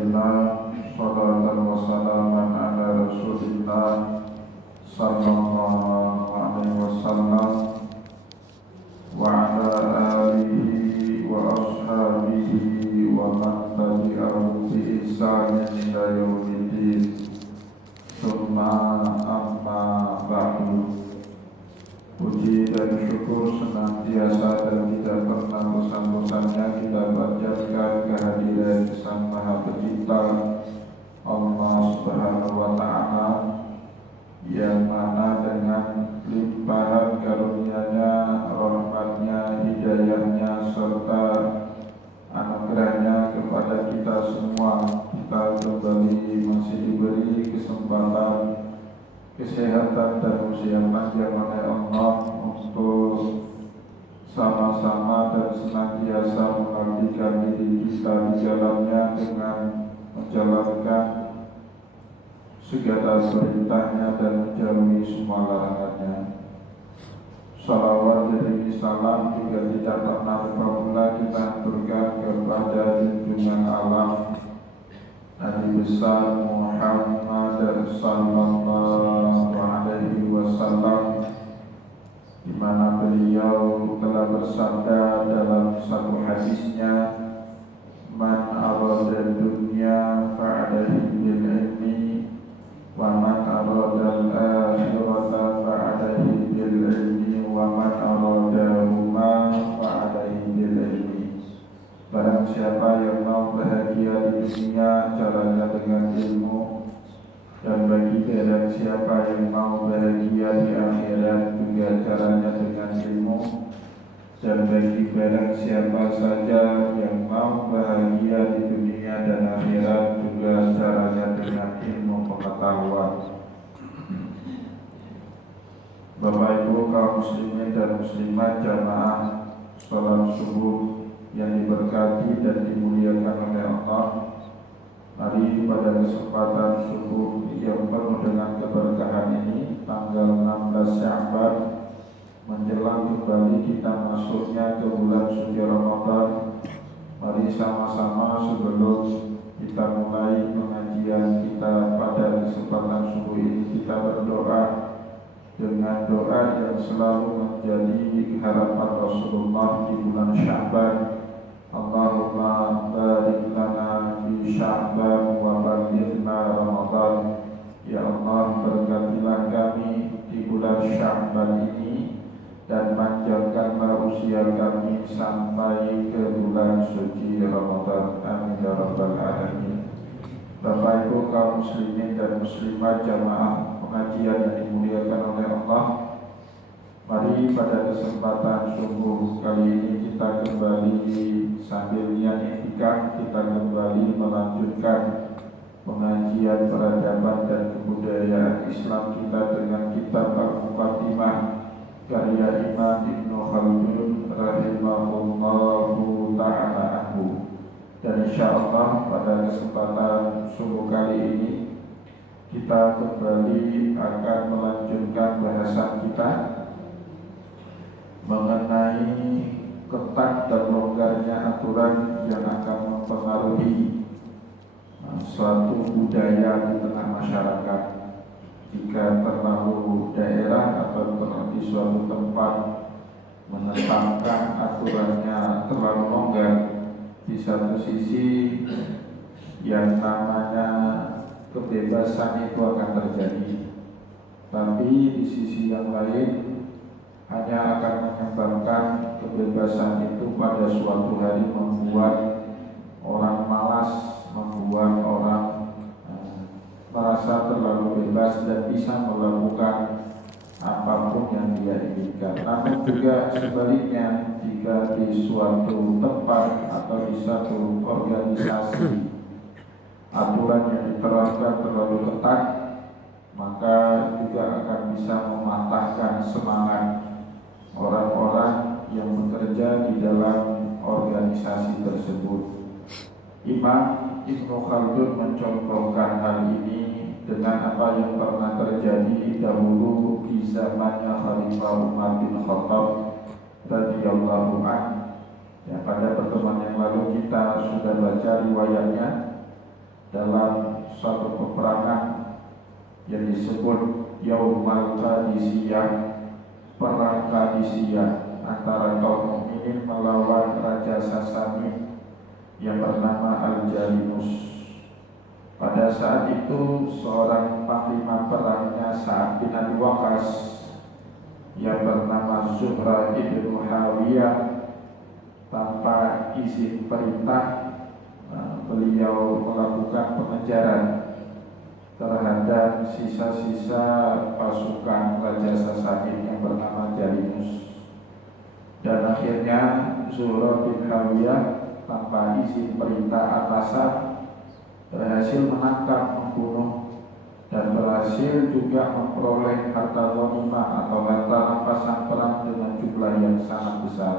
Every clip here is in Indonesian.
Alhamdulillah, salatan wa salaman ala Rasulillah sallallahu alaihi wasallam wa ala alihi wa ashabihi wa man tabi'ahu bi ihsanin ila yaumiddin. Tsumma amma ba'du. Puji dan syukur senantiasa dan tidak pernah bosan-bosannya kita panjatkan kehadiran Sang Maha Pencipta Allah Subhanahu wa Ta'ala, yang mana dengan limpahan karunia-Nya, rahmat-Nya, hidayah-Nya serta anugerah-Nya kepada kita semua, kita kembali masih diberi kesempatan, kesehatan dan usia panjang oleh Allah untuk sama-sama dan senantiasa mengabdikan diri kita di jalannya dengan menjalankan segala perintahnya dan menjauhi semua larangannya. Salawat dan salam juga tidak pernah pula kita aturkan kepada junjungan alam Nabi besar Muhammad sallallahu alaihi wasallam, di mana beliau telah bersabda dalam satu hadisnya, man arada dunya fa'alaihi bil ilmi wa man arada al-akhirata fa'alaihi bil ilmi wa man arada huma fa'alaihi bil ilmi. Barang siapa yang mau bahagia di dunia, caranya dengan ilmu, dan bagi barang siapa yang mau bahagia di akhirat, juga caranya dengan ilmu. Dan bagi barang siapa saja yang mau bahagia di dunia dan akhirat, juga caranya dengan ilmu pengetahuan. Bapak Ibu kaum muslimin dan muslimat jamaah salat subuh yang diberkati dan dimuliakan oleh Allah, mari pada kesempatan subuh yang penuh dengan keberkahan ini, tanggal 16 Sya'ban, menjelang kembali kita masuknya ke bulan suci Ramadan, mari sama-sama sebelum kita mulai pengajian kita pada kesempatan subuh ini, kita berdoa dengan doa yang selalu menjadi harapan Rasulullah di bulan Sya'ban. Allahumma barik lana fi Sya'ban wa ballighna Ramadan. Ya Allah, berkatilah kami di bulan Sya'ban ini dan panjangkanlah usia kami sampai ke bulan suci Ramadan. Amin ya rabbal alamin. Bapak Ibu kaum muslimin dan muslimat jamaah pengajian yang dimuliakan oleh Allah, mari pada kesempatan subuh kali ini kita kembali sambil niat iktikaf, kita kembali melanjutkan pengajian peradaban dan kebudayaan Islam kita dengan kitab Al-Muqaddimah karya Imam Ibnu Khaldun rahimahullahu ta'ala anhu. Dan insyaallah pada kesempatan subuh kali ini kita kembali akan melanjutkan bahasan kita mengenai ketat dan longgarnya aturan yang akan mempengaruhi suatu budaya di tengah masyarakat. Jika terlalu daerah atau di suatu tempat menetapkan aturannya terlalu longgar, di satu sisi yang namanya kebebasan itu akan terjadi, tapi di sisi yang lain hanya akan menyebabkan kebebasan itu pada suatu hari membuat orang malas, membuat orang merasa terlalu bebas dan bisa melakukan apapun yang dia inginkan. Namun juga sebaliknya, jika di suatu tempat atau di satu organisasi aturan yang diterapkan terlalu ketat, maka juga akan bisa mematahkan semangat orang-orang yang bekerja di dalam organisasi tersebut. Imam Ibnu Khaldun mencontohkan hal ini dengan apa yang pernah terjadi dahulu di zamannya Khalifah Umar bin Khattab radhiyallahu anhu. Ya, pada pertemuan yang lalu kita sudah baca riwayatnya dalam suatu peperangan yang disebut Yaumal Qadisiyah, perang Qadisiyah antara kaum mukminin melawan Raja Sasani yang bernama Al-Jalinus. Pada saat itu seorang panglima perangnya Sa'ad bin Abi Waqqas yang bernama Zuhra ibn Muhawiyah, tanpa izin perintah beliau melakukan pengejaran terhadap sisa-sisa pasukan Raja Sasani yang bernama Jalinus. Dan akhirnya Zuhra bin Muhawiyah tanpa izin perintah atasan berhasil menangkap, membunuh, dan berhasil juga memperoleh harta ghanimah atau harta rampasan perang dengan jumlah yang sangat besar.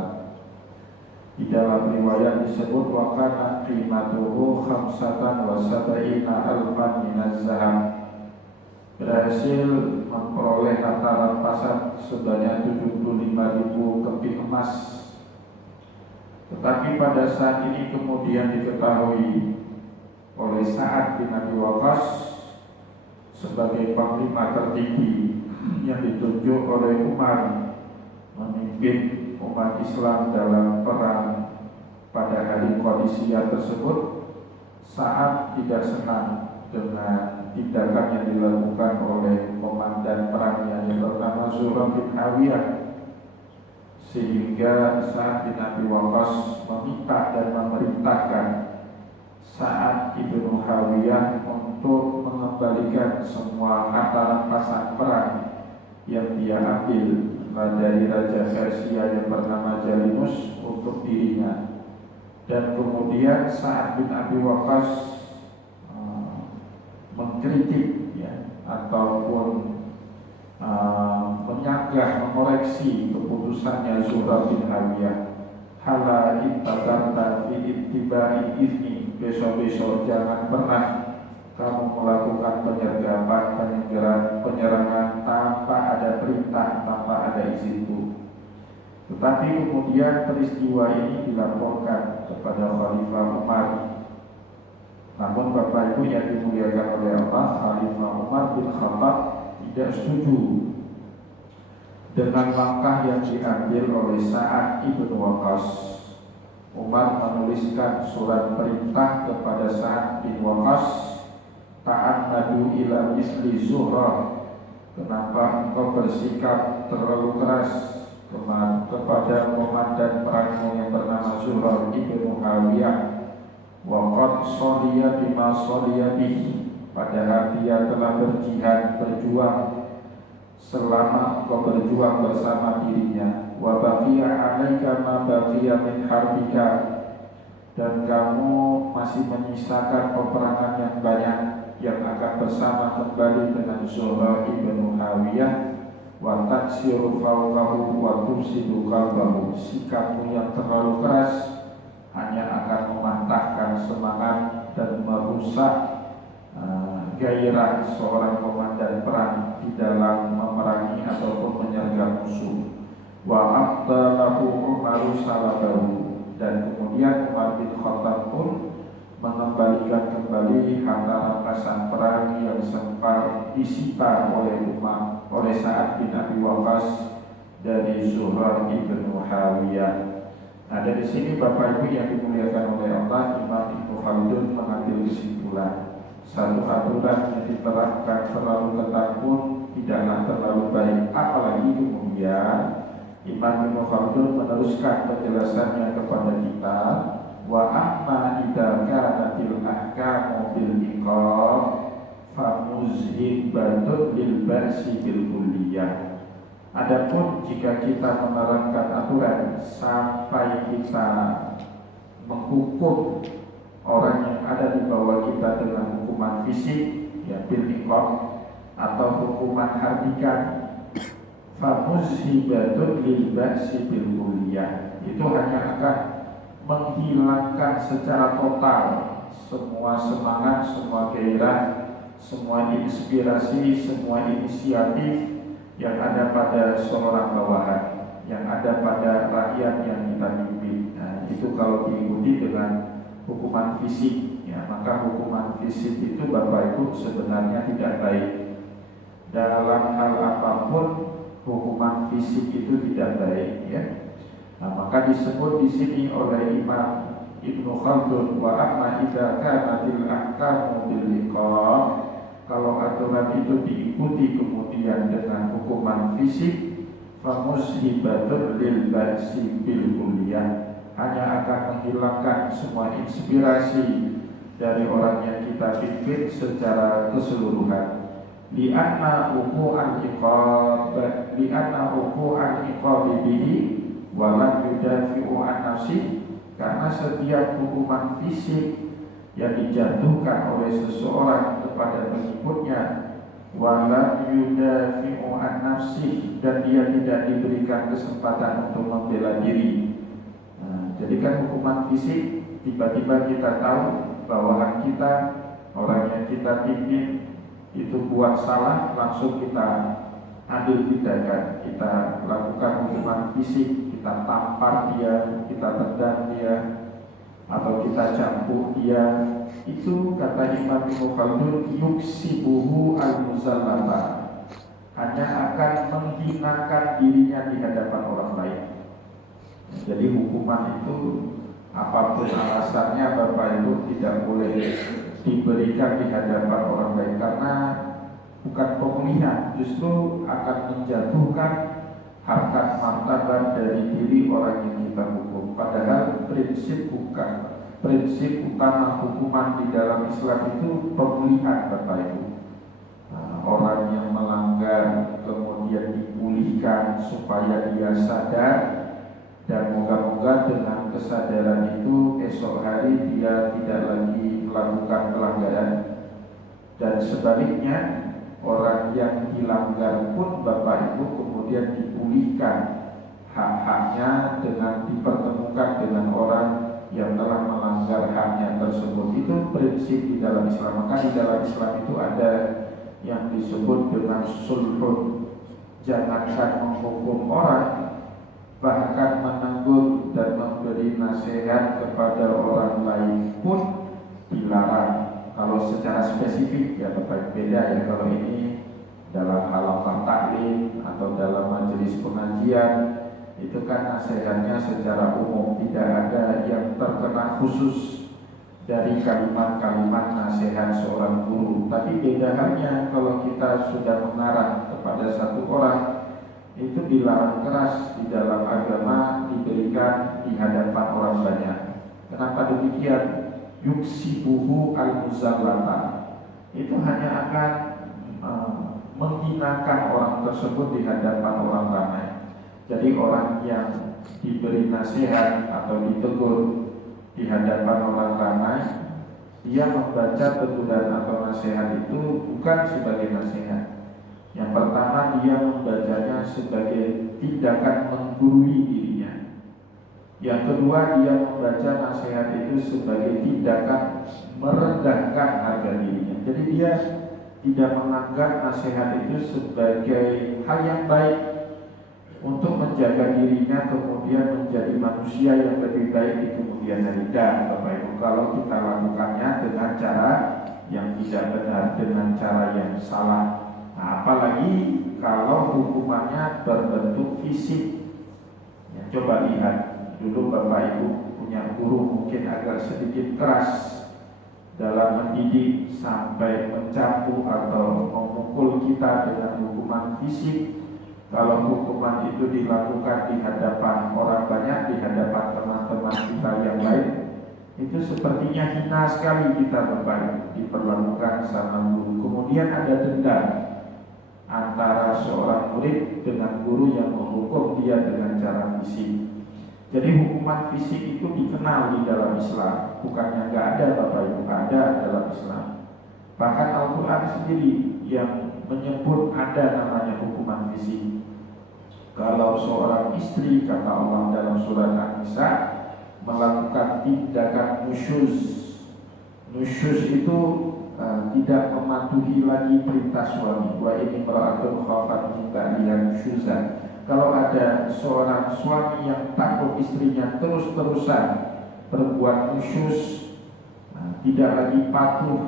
Di dalam riwayat disebut wa kana qimatuhu 75 alfan minaz zahab, berhasil memperoleh harta rampasan sebanyak 75.000 keping emas. Tetapi pada saat ini kemudian diketahui oleh Sa'ad bin Abi Waqqas sebagai panglima tertinggi yang ditunjuk oleh Umar memimpin umat Islam dalam perang pada hari Qadisiyah tersebut. Sa'ad tidak senang dengan tindakan yang dilakukan oleh komandan perang yang bernama Zuhra bin Muhawiyah, sehingga Sa'ad bin Abi Waqqas meminta dan memerintahkan Sa'ad bin Muhawiyah untuk mengembalikan semua harta rampasan perang yang dia ambil dari Raja Persia yang bernama Jalinus untuk dirinya. Dan kemudian Sa'ad bin Abi Waqqas mengkritik ataupun menyanggah, mengoreksi keputusannya Zuhra bin Muhawiyah. Hala intadarta fi ittiba'i izni, besok-besok jangan pernah kamu melakukan penyerangan tanpa ada perintah, tanpa ada izinku. Tetapi kemudian peristiwa ini dilaporkan kepada Khalifah Umar. Namun Bapak Ibu yang dimuliakan oleh Allah, Khalifah Umar bin Khattab tidak setuju dengan langkah yang diambil oleh Sa'ad bin Waqqas. Umar menuliskan surat perintah kepada Sa'ad bin Waqqas, ta'annadu ila misli Zuhra, kenapa engkau bersikap terlalu keras kepada komandan perangmu yang bernama Zuhra bin Muhawiyah. Waqad sholiya bima sholiya bihi, padahal dia telah berjuang selama engkau berjuang bersama dirinya. Wa baqiya 'alaika ma baqiya min harbika, dan kamu masih menyisakan peperangan yang banyak yang akan bersama kembali dengan Zuhra bin Muhawiyah. Wa taksiru fawqahu wa tufsidu qalbahu, sikapmu yang terlalu keras hanya akan mematahkan semangat dan merusak gairah seorang komandan perang di dalam memerangi ataupun menyergap musuh. Wa abdalahu Umaru salabahu, dan kemudian Umar bin Khattab pun mengembalikan kembali harta rampasan perang yang sempat disita oleh Sa'ad bin Abi Waqqas dari Zuhra bin Muhawiyah. Nah, dari sini Bapak Ibu yang dimuliakan oleh Allah, Imam Ibnu Khaldun mengambil kesimpulan, satu aturan yang diterapkan terlalu ketat pun tidaklah terlalu baik. Apalagi kemudian Imam Ibnu Khaldun meneruskan penjelasannya kepada kita, wa amma idza kanatil ahkamu bil iqam fa muzhibatun lil ba'si bil kulliyah. Adapun jika kita menerapkan aturan sampai kita menghukum orang yang ada di bawah kita dengan hukuman fisik, ya bil iqam, atau hukuman hardikan, fa muzhibatun lil ba'si bil kulliyah, itu hanya akan menghilangkan secara total semua semangat, semua gairah, semua inspirasi, semua inisiatif yang ada pada seorang bawahan, yang ada pada rakyat yang kita pimpin. Nah, itu kalau diikuti dengan hukuman fisik, ya, maka hukuman fisik itu Bapak Ibu sebenarnya tidak baik. Dalam hal apapun hukuman fisik itu tidak baik, ya. Nah, maka disebut di sini oleh Imam Ibnu Khaldun, wa amma idza kanatil ahkamu bil liqam, kalau aturan itu diikuti kemudian dengan hukuman fisik, famushibatun lil ba'si bil kulliyah, hanya akan menghilangkan semua inspirasi dari orang yang kita pikir secara keseluruhan. Li'anna uqu'an iqab bihi wa lam yudafi'u an nafsi, karena setiap hukuman fisik yang dijatuhkan oleh seseorang kepada pengikutnya, wala yudafi'u an nafsi, dan dia tidak diberikan kesempatan untuk membela diri. Nah, jadi kan hukuman fisik, tiba-tiba kita tahu bahwa kita, orang yang kita pimpin itu buat salah, langsung kita ambil tindakan, kita lakukan hukuman fisik, kita tampar dia, kita tendang dia, atau kita cambuk dia. Itu kata Imam Ibnu Khaldun, yuksibuhu al-muzallata, hanya akan menghinakan dirinya di hadapan orang lain. Jadi hukuman itu apapun alasannya Bapak Ibu tidak boleh diberikan di hadapan orang lain, karena bukan pemulihan, justru akan menjatuhkan harkat martabat dari diri orang yang kita hukum. Padahal prinsip utama hukuman di dalam Islam itu pemulihan Bapak Ibu. Nah, orang yang melanggar kemudian dipulihkan supaya dia sadar, dan moga-moga dengan kesadaran itu esok hari dia tidak lagi melakukan pelanggaran. Dan sebaliknya, orang yang dilanggar pun Bapak Ibu kemudian dipulihkan hak-haknya dengan dipertemukan dengan orang yang telah melanggar haknya tersebut. Itu prinsip di dalam Islam. Maka di dalam Islam itu ada yang disebut dengan sulhun. Jangankan menghukum orang, bahkan menegur dan memberi nasihat kepada orang lain pun dilarang. Kalau secara spesifik ya Bapak, beda ya kalau ini dalam halaqah taklim atau dalam majelis pengajian, itu kan nasihatnya secara umum, tidak ada yang terkena khusus dari kalimat-kalimat nasihat seorang guru. Tapi beda halnya kalau kita sudah mengarah kepada satu orang, itu dilarang keras di dalam agama diberikan di hadapan orang banyak. Kenapa demikian? Yuksibuhu al-muzallata, itu hanya akan menghinakan orang tersebut di hadapan orang ramai. Jadi orang yang diberi nasihat atau ditegur di hadapan orang ramai, dia membaca teguran atau nasihat itu bukan sebagai nasihat. Yang pertama, dia membacanya sebagai tindakan menggurui dirinya. Yang kedua, dia membaca nasihat itu sebagai tindakan merendahkan harga dirinya. Jadi dia tidak menganggap nasihat itu sebagai hal yang baik untuk menjaga dirinya kemudian menjadi manusia yang lebih baik di kemudian hari. Dan Bapak Ibu, kalau kita lakukannya dengan cara yang tidak benar, dengan cara yang salah, nah, apalagi kalau hukumannya berbentuk fisik. Ya, coba lihat dulu Bapak Ibu punya guru mungkin agak sedikit keras dalam mendidik sampai mencambuk atau memukul kita dengan hukuman fisik. Kalau hukuman itu dilakukan di hadapan orang banyak, di hadapan teman-teman kita yang lain, itu sepertinya hina sekali kita Bapak, diperlakukan sama guru. Kemudian ada dendam antara seorang murid dengan guru yang menghukum dia dengan cara fisik. Jadi hukuman fisik itu dikenal di dalam Islam, bukannya nggak ada Bapak Ibu, ada dalam Islam. Bahkan Al-Quran sendiri yang menyebut ada namanya hukuman fisik. Kalau seorang istri, kata Allah dalam surat An-Nisa, melakukan tindakan nusyuz itu tidak mematuhi lagi perintah suami. Wa ini mera'atun khafat min ba'liha nusyuzan. Kalau ada seorang suami yang takut istrinya terus-terusan berbuat nusyuz, tidak lagi patuh,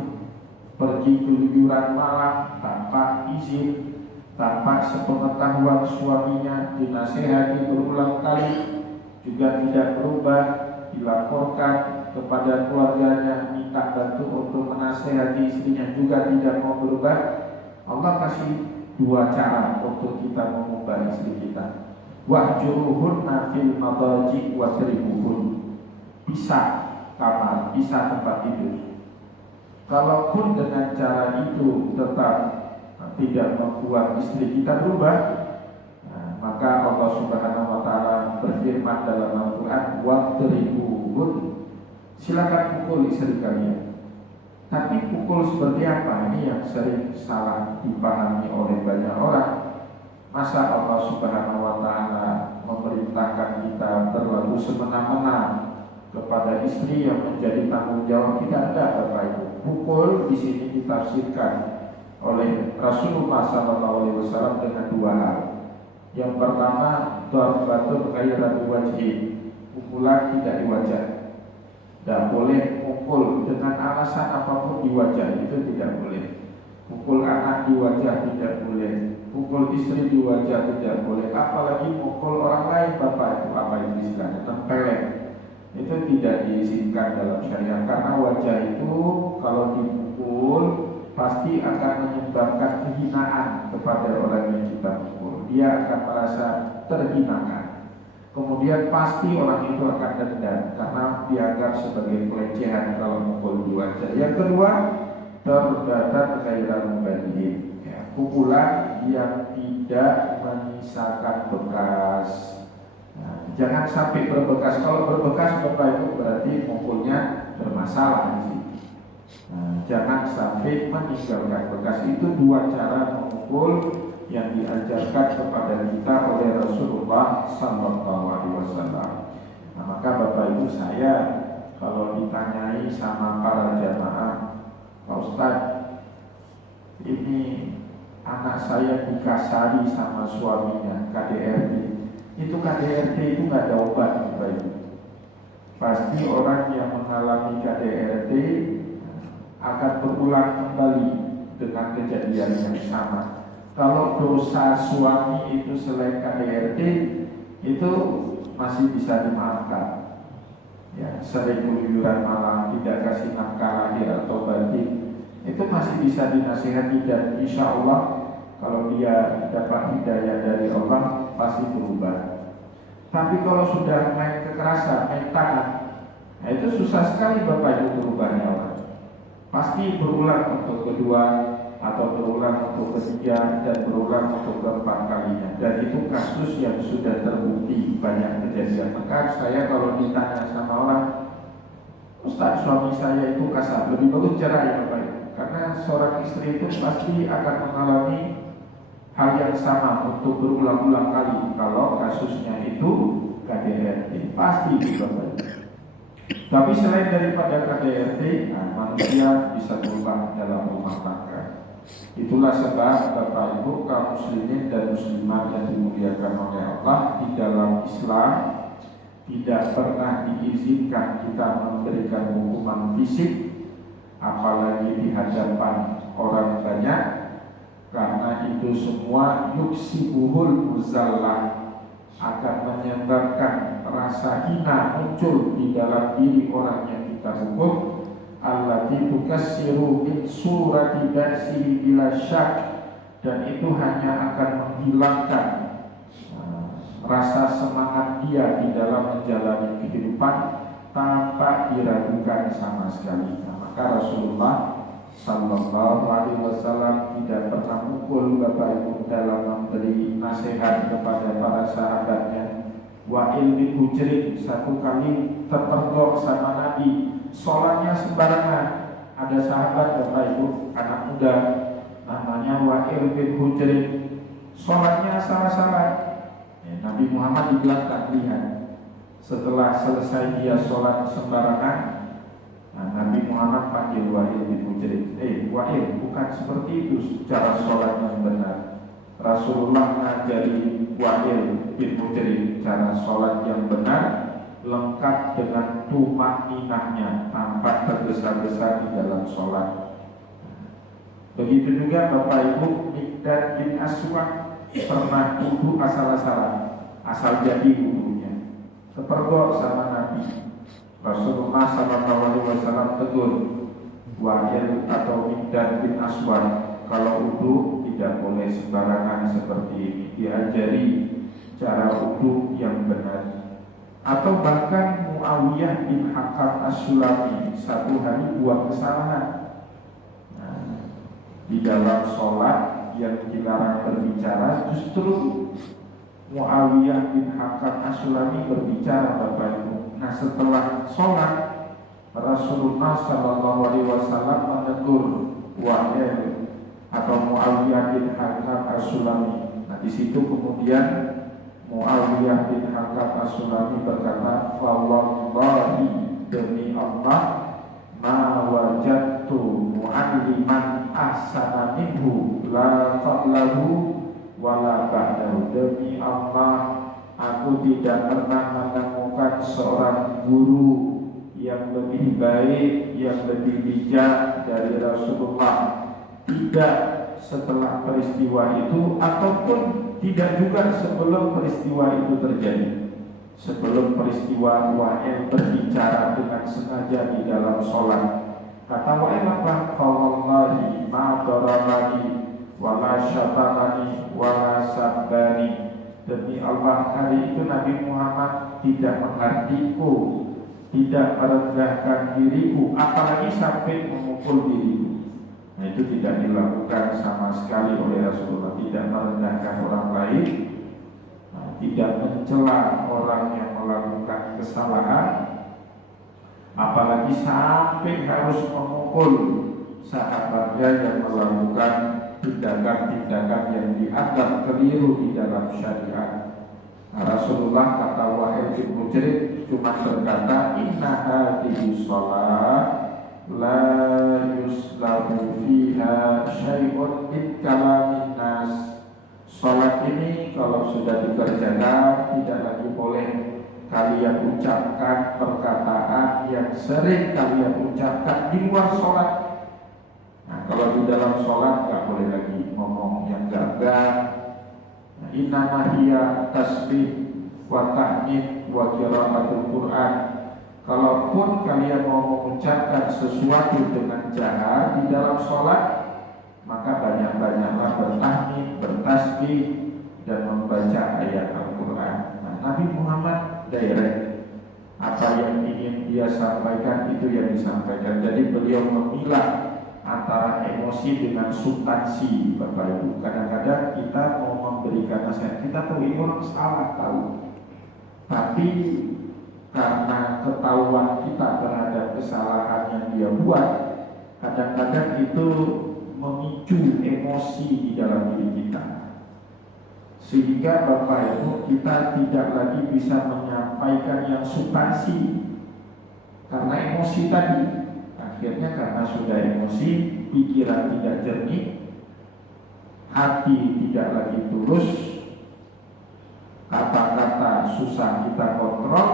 pergi keluyuran malam tanpa izin, tanpa sepengetahuan suaminya, dinasehati berulang kali, juga tidak berubah, dilaporkan kepada keluarganya, minta bantu untuk menasehati istrinya, juga tidak mau berubah. Allah kasih dua cara untuk kita mengubah istri kita. Wahjuruhunna fil madaji wadribuhun. Pisah kamar, pisah tempat tidur. Kalaupun dengan cara itu tetap tidak membuat istri kita berubah, maka Allah Subhanahu wa taala berfirman dalam Al-Qur'an, wadribuhun. Silakan pukul istri kalian. Tapi pukul seperti apa? Ini yang sering salah dipahami oleh banyak orang. Masa Allah Subhanahu wa taala memerintahkan kita berlaku semena-mena kepada istri yang menjadi tanggung jawab kita? Tidak, Bapak Ibu. Pukul di sini ditafsirkan oleh Rasulullah SAW dengan dua hal. Yang pertama, darbatun ghairatu wajhi, pukulan tidak di wajah. Tidak boleh pukul dengan alasan apapun di wajah, itu tidak boleh. Pukul anak di wajah tidak boleh, pukul istri di wajah tidak boleh, apalagi pukul orang lain. Bapak Ibu, apa yang istilahnya tempeleng, itu tidak diizinkan dalam syariat. Karena wajah itu kalau dipukul pasti akan menyebabkan kehinaan kepada orang yang kita pukul. Dia akan merasa terhinakan. Kemudian pasti orang itu akan dendam karena dianggap sebagai pelecehan kalau mukul di wajah. Yang kedua, terdapat ghairul mubadih, pukulan yang tidak menyisakan bekas. Jangan sampai berbekas. Kalau berbekas, Bapak Ibu, berarti mukulnya bermasalah sih. Jangan sampai meninggalkan bekas. Itu dua cara memukul yang diajarkan kepada kita oleh Rasulullah Sallallahu Alaihi Wasallam. Maka Bapak Ibu, saya kalau ditanyai sama para jamaah, Pak Ustadz, ini anak saya dikasari sama suaminya, KDRT. Itu KDRT itu nggak ada obat, Bapak Ibu. Pasti orang yang mengalami KDRT akan berulang kembali dengan kejadian yang sama. Kalau dosa suami itu selain KDRT, itu masih bisa dimaafkan. Ya, sering keluyuran malam, tidak kasih nafkah lahir atau batin, itu masih bisa dinasihati dan insya Allah kalau dia dapat hidayah dari Allah pasti berubah. Tapi kalau sudah main kekerasan, main tangan, nah itu susah sekali Bapak Ibu berubahnya orang. Pasti berulang untuk kedua atau berulang untuk ketiga dan berulang untuk keempat kalinya. Dan itu kasus yang sudah terbukti banyak kejadian. Maka saya kalau ditanya sama orang, Ustaz, suami saya itu kasar, lebih bagus cerai Bapak Ibu. Karena seorang istri itu pasti akan mengalami hal yang sama untuk berulang-ulang kali. Kalau kasusnya itu KDRT, pasti itu Bapak Ibu. Tapi selain daripada KDRT, manusia bisa berubah dalam rumah tangga. Itulah sebab Bapak Ibu kaum muslimin dan muslimat yang dimuliakan oleh Allah, di dalam Islam tidak pernah diizinkan kita memberikan hukuman fisik, apalagi di hadapan orang banyak, karena itu semua yuksibuhul muzallah, akan menyebabkan rasa hina muncul di dalam diri orang yang kita hukum. Allati tukassiru min surati ba'sihi bila syak, dan itu hanya akan menghilangkan rasa semangat dia di dalam menjalani kehidupan tanpa diragukan sama sekali. Maka Rasulullah Sallallahu Alaihi Wasallam tidak pernah mukul Bapak Ibu dalam memberi nasihat kepada para sahabatnya. Wa'il bin Hujrin satu kali terpergok sama Nabi, sholatnya sembarangan. Ada sahabat Bapak Ibu, anak muda namanya Wa'il bin Hujrin, sholatnya salah-salah. Nabi Muhammad di belakang lihat. Setelah selesai dia sholat sembarangan, Nabi Muhammad panggil Wa'il bin Hujrin, Wa'il, bukan seperti itu cara sholat yang benar. Rasulullah ngajari Wa'il bin Hujrin cara sholat yang benar, lengkap dengan tumaninahnya, tanpa tergesa-gesa di dalam sholat. Begitu juga Bapak Ibu, Miqdad bin Aswad pernah wudu asal-asalan, asal jadi wudunya, kepergok sama Nabi. Rasulullah SAW tegur Wa'il atau Miqdad bin Aswad, kalau wudu tidak boleh sembarangan seperti ini, diajari cara wudu yang benar. Atau bahkan Muawiyah bin Hakam As-Sulami satu hari buat kesalahan. Di dalam sholat yang dilarang berbicara, justru Muawiyah bin Hakam As-Sulami berbicara, Bapak Ibu. Nah, setelah sholat, Rasulullah SAW menegur Wa'il atau Muawiyah bin Hakam As-Sulami. Nah, di situ kemudian Muawiyah bin Hakam As-Sulami berkata, "Fawallahi, demi Allah, ma wajadtu mu'alliman ahsana minhu la qablahu wala ba'dahu." Demi Allah, aku tidak pernah menemukan seorang guru yang lebih baik, yang lebih bijak dari Rasulullah, tidak setelah peristiwa itu ataupun tidak juga sebelum peristiwa itu terjadi. Sebelum peristiwa Wa'il berbicara dengan sengaja di dalam sholat, kata Wa'il apa? "Fawallahi ma darabani wala syatamani wala sabbani." Demi Allah, hari itu Nabi Muhammad tidak menghardiku, tidak merendahkan diriku, apalagi sampai memukul diriku. Nah, itu tidak dilakukan sama sekali oleh Rasulullah. Tidak merendahkan orang lain, tidak mencela orang yang melakukan kesalahan, apalagi sampai harus memukul sahabatnya yang melakukan tindakan-tindakan yang dianggap keliru di dalam syariat. Nah, Rasulullah, kata Wa'il bin Hujr, cuma berkata, "Inna hadhihi shalah la yuslamu fiha syai'un min kalamin nas." Salat ini kalau sudah dikerjakan, tidak lagi boleh kalian ucapkan perkataan yang sering kalian ucapkan di luar sholat. Nah, kalau di dalam sholat nggak boleh lagi ngomong yang gagah. Nah, innama hiya tasbih wa tahmid wa qiraatul Quran. Kalaupun kalian mau mengucapkan sesuatu dengan jahar di dalam sholat, maka banyak-banyaklah bertahmid, bertasbih, dan membaca ayat Al-Quran. Nah, Nabi Muhammad direct, apa yang ingin dia sampaikan itu yang disampaikan. Jadi beliau memilah antara emosi dengan substansi, Bapak Ibu. Kadang-kadang kita mau memberikan nasihat, kita tahu ini orang salah, tahu, tapi karena ketahuan kita terhadap kesalahan yang dia buat, kadang-kadang itu memicu emosi di dalam diri kita, sehingga Bapak Ibu kita tidak lagi bisa menyampaikan yang substansi karena emosi tadi. Akhirnya karena sudah emosi, pikiran tidak jernih, hati tidak lagi tulus, kata-kata susah kita kontrol.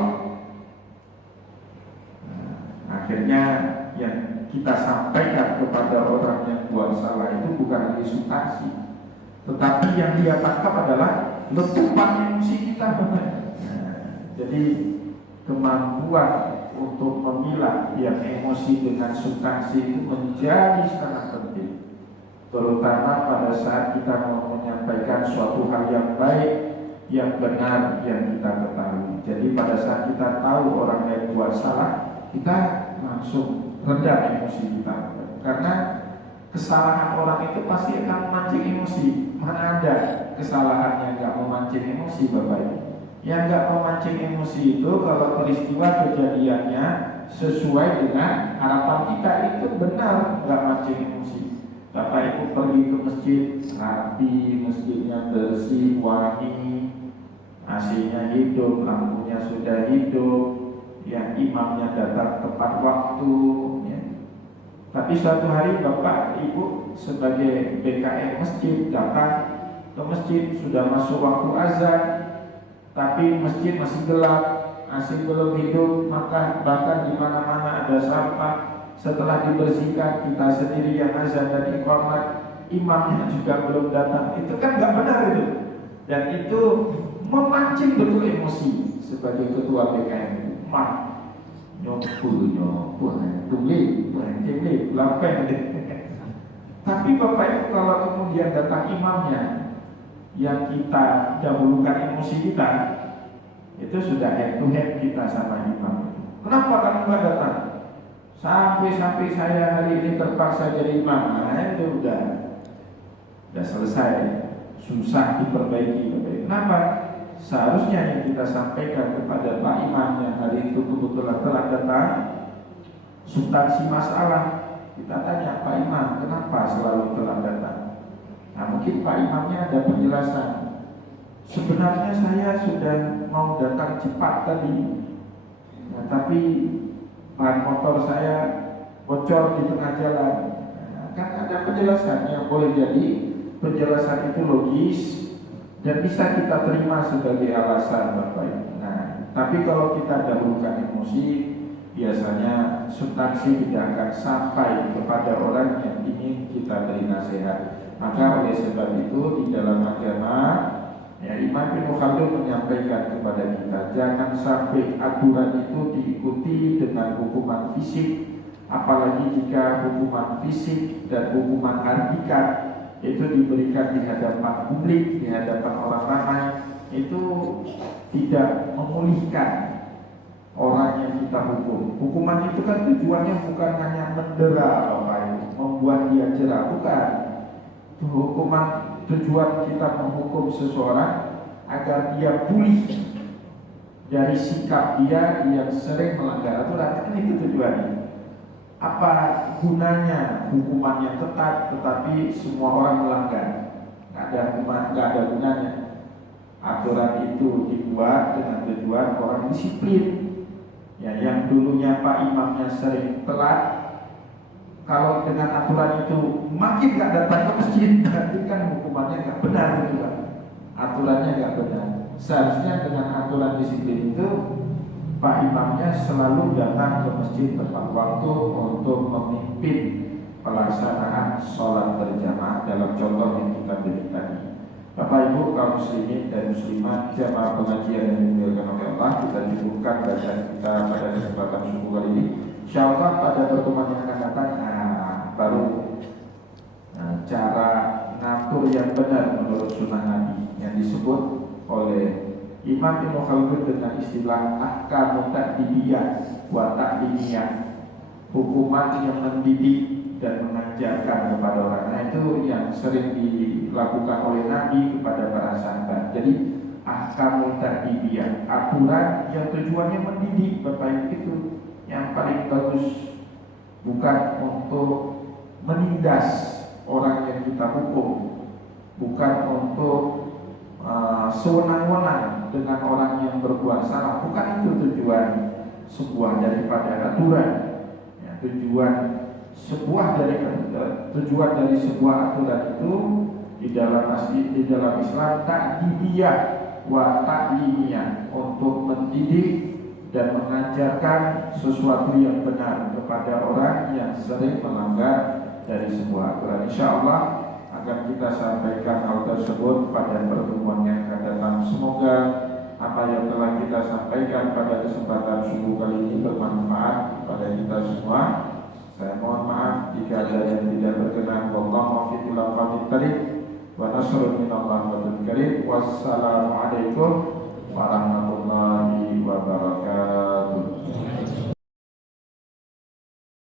Akhirnya yang kita sampaikan kepada orang yang buat salah itu bukan lagi substansi, tetapi yang dia tangkap adalah letupan emosi kita. Jadi kemampuan untuk memilah yang emosi dengan substansi itu menjadi sangat penting, terutama pada saat kita mau menyampaikan suatu hal yang baik, yang benar, yang kita ketahui. Jadi pada saat kita tahu orang yang buat salah, kita langsung redam emosi kita, karena kesalahan orang itu pasti akan memancing emosi. Mana ada kesalahan yang nggak memancing emosi, Bapak Ibu? Yang nggak memancing emosi itu kalau peristiwa kejadiannya sesuai dengan harapan kita, itu benar, nggak mancing emosi. Bapak Ibu pergi ke masjid, rapi, masjidnya bersih, wangi, AC-nya hidup, lampunya sudah hidup, yang imamnya datang tepat waktu, ya. Tapi suatu hari Bapak Ibu sebagai BKM masjid datang ke masjid, sudah masuk waktu azan, tapi masjid masih gelap, masih belum hidup, maka bahkan di mana-mana ada sampah. Setelah dibersihkan, kita sendiri yang azan dan iqamat, imamnya juga belum datang. Itu kan nggak benar itu. Dan itu memancing betul emosi sebagai ketua BKM. Nyopul, tunggu, lapen. Tapi Bapak Ibu, kalau kemudian datang imamnya yang kita dahulukan emosi kita, itu sudah head to head kita sama imam. Kenapa kamu nggak datang? Sampai saya hari ini terpaksa jadi imam. Nah, itu udah selesai, susah diperbaiki. Kenapa? Seharusnya yang kita sampaikan kepada Pak Imam yang hari itu kebetulan telah datang, substansi masalah. Kita tanya, Pak Imam, kenapa selalu telah datang? Nah, mungkin Pak Imamnya ada penjelasan. Sebenarnya saya sudah mau datang cepat tadi, nah, tapi bahan motor saya bocor di tengah jalan. Nah, kan ada penjelasannya. Boleh jadi penjelasan itu logis dan bisa kita terima sebagai alasan, Bapak Ibu. Nah, tapi kalau kita dahulukan emosi, biasanya substansi tidak akan sampai kepada orang yang ingin kita beri nasihat. Maka oleh sebab itu di dalam agama, ya, Imam bin Khaldun menyampaikan kepada kita, jangan sampai aturan itu diikuti dengan hukuman fisik, apalagi jika hukuman fisik dan hukuman hakikat itu diberikan di hadapan publik, di hadapan orang ramai, itu tidak memulihkan orang yang kita hukum. Hukuman itu kan tujuannya bukan hanya mendera, membuat dia jera, bukan. Hukuman tujuan kita menghukum seseorang agar dia pulih dari sikap dia yang sering melanggar aturan. Kan itu tujuannya. Apa gunanya hukuman yang ketat tetapi semua orang melanggar? Nggak ada gunanya. Aturan itu dibuat dengan tujuan orang disiplin. Ya, yang dulunya Pak Imamnya sering telat, kalau dengan aturan itu makin gak datang ke masjid, berarti kan hukumannya gak benar gitu kan. Aturannya gak benar. Seharusnya dengan aturan disiplin itu Pak Imamnya selalu datang ke masjid tepat waktu untuk memimpin pelaksanaan sholat berjamaah dalam contoh yang kita beri tadi. Bapak Ibu kaum muslimin dan muslimat, jamaah pengajian yang dimuliakan oleh Allah, kita cukupkan bacaan kita pada kesempatan subuh kali ini. Insyaallah pada pertemuan yang akan datang baru cara ngatur yang benar menurut sunnah Nabi yang disebut oleh Imam bin Khaldun dengan istilah ahkamu ta'dibiyah wa ta'limiyah, hukuman yang mendidik dan mengajarkan kepada orang. Nah, itu yang sering dilakukan oleh Nabi kepada para sahabat. Jadi ahkamu ta'dibiyah, aturan yang tujuannya mendidik. Bapak itu yang paling bagus, bukan untuk menindas orang yang kita hukum, bukan untuk sewenang-wenang dengan orang yang berbuat salah. Bukan itu tujuan sebuah daripada aturan. Ya, tujuan dari sebuah aturan itu di dalam Islam ta'dibiyah wa ta'limiyah, untuk mendidik dan mengajarkan sesuatu yang benar kepada orang yang sering melanggar dari sebuah aturan. Insyaallah akan kita sampaikan hal tersebut pada pertemuan yang akan datang. Semoga apa yang telah kita sampaikan pada kesempatan subuh kali ini bermanfaat kepada kita semua. Saya mohon maaf jika ada yang tidak berkenan. Wallahu a'lam bishawab. Wa nasrun minallahi wa barakatuh. Wassalamualaikum warahmatullahi wabarakatuh.